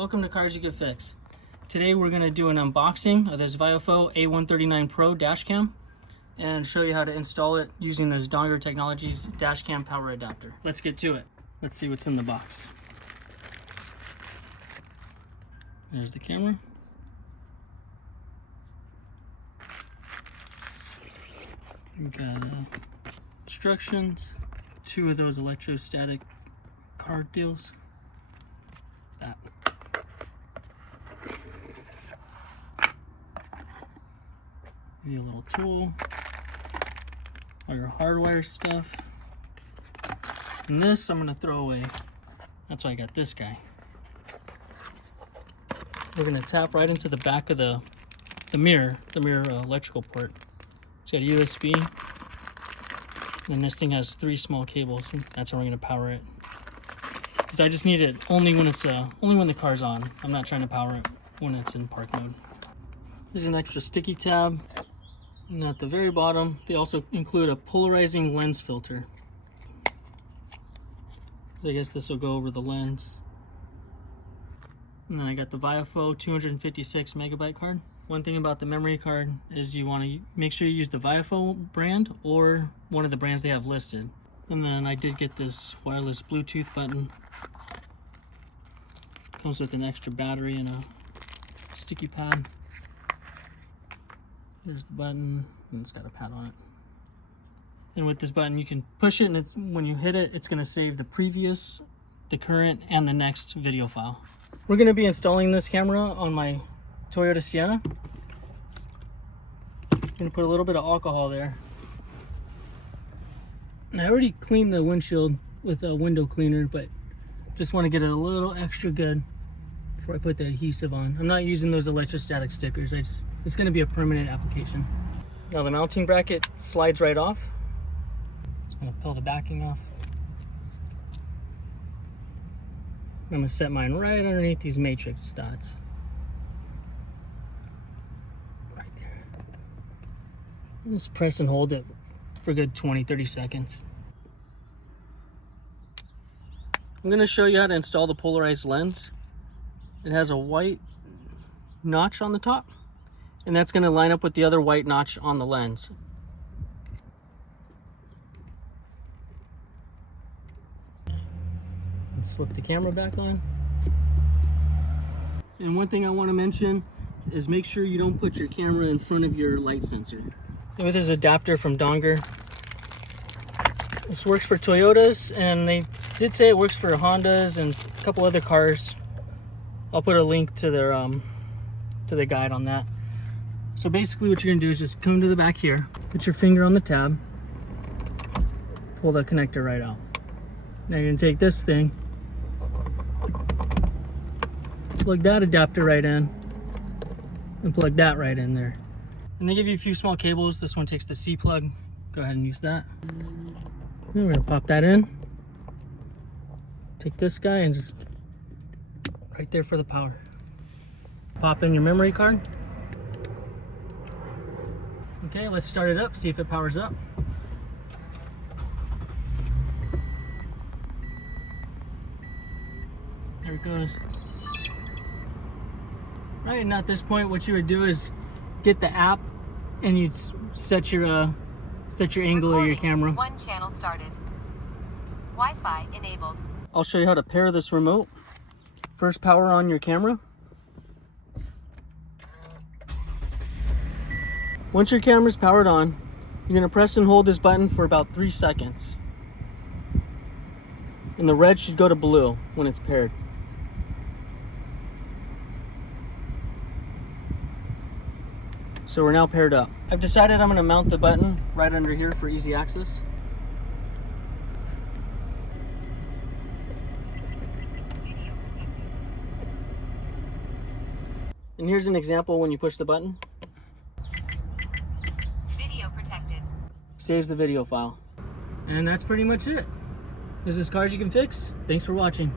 Welcome to Cars You Can Fix. Today we're going to do an unboxing of this Viofo A139 PRO Dashcam and show you how to install it using this Dongar Technologies Dashcam power adapter. Let's get to it. Let's see what's in the box. There's the camera. We've got instructions, 2 of those electrostatic card deals. That. Maybe a little tool, all your hardwire stuff. And this I'm gonna throw away. That's why I got this guy. We're gonna tap right into the back of the mirror electrical port. It's got a USB, and this thing has 3 small cables. That's how we're gonna power it. Because I just need it only when it's only when the car's on. I'm not trying to power it when it's in park mode. There's an extra sticky tab, and at the very bottom, they also include a polarizing lens filter. So I guess this will go over the lens. And then I got the Viofo 256 megabyte card. One thing about the memory card is you want to make sure you use the Viofo brand or one of the brands they have listed. And then I did get this wireless Bluetooth button. Comes with an extra battery and a sticky pad. There's the button, and it's got a pad on it. And with this button, you can push it, and when you hit it, it's going to save the previous, the current, and the next video file. We're going to be installing this camera on my Toyota Sienna. I'm going to put a little bit of alcohol there. And I already cleaned the windshield with a window cleaner, but just want to get it a little extra good before I put the adhesive on. I'm not using those electrostatic stickers. It's going to be a permanent application. Now the mounting bracket slides right off. Just going to peel the backing off. I'm going to set mine right underneath these matrix dots. Right there. Just press and hold it for a good 20-30 seconds. I'm going to show you how to install the polarized lens. It has a white notch on the top, and that's going to line up with the other white notch on the lens. And slip the camera back on. And one thing I want to mention is make sure you don't put your camera in front of your light sensor. And with this adapter from Dongar, this works for Toyotas, and they did say it works for Hondas and a couple other cars. I'll put a link to their to the guide on that. So basically what you're gonna do is just come to the back here, put your finger on the tab, pull the connector right out. Now you're gonna take this thing, plug that adapter right in, and plug that right in there. And they give you a few small cables. This one takes the C plug. Go ahead and use that. And we're gonna pop that in. Take this guy and just right there for the power. Pop in your memory card. Okay, let's start it up, see if it powers up. There it goes. Right, and at this point, what you would do is get the app, and you'd set your angle of your camera. 1 channel started. Wi-Fi enabled. I'll show you how to pair this remote. First, power on your camera. Once your camera's powered on, you're going to press and hold this button for about 3 seconds. And the red should go to blue when it's paired. So we're now paired up. I've decided I'm going to mount the button right under here for easy access. And here's an example when you push the button. Video protected. Saves the video file. And that's pretty much it. This is Cars You Can Fix. Thanks for watching.